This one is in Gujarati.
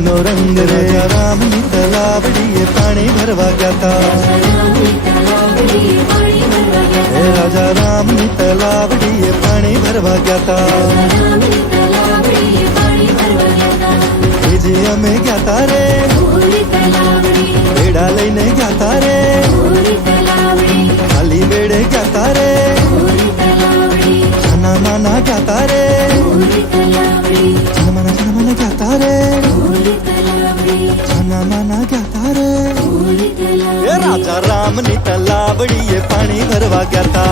નો રંગ રે રામની તલાવડીએ પાણી ભરવા ગયા હે રાજા રામની તલાવડીએ પાણી ભરવા ગયા બીજી અમે ગયા રે બેડા લઈને ગયા રે ખાલી બેડે ગયા રે છના માના ગયા રે છના ગયા રે છના માના ગયા રે એ રાજા રામની તલાવડીએ પાણી ભરવા ગયા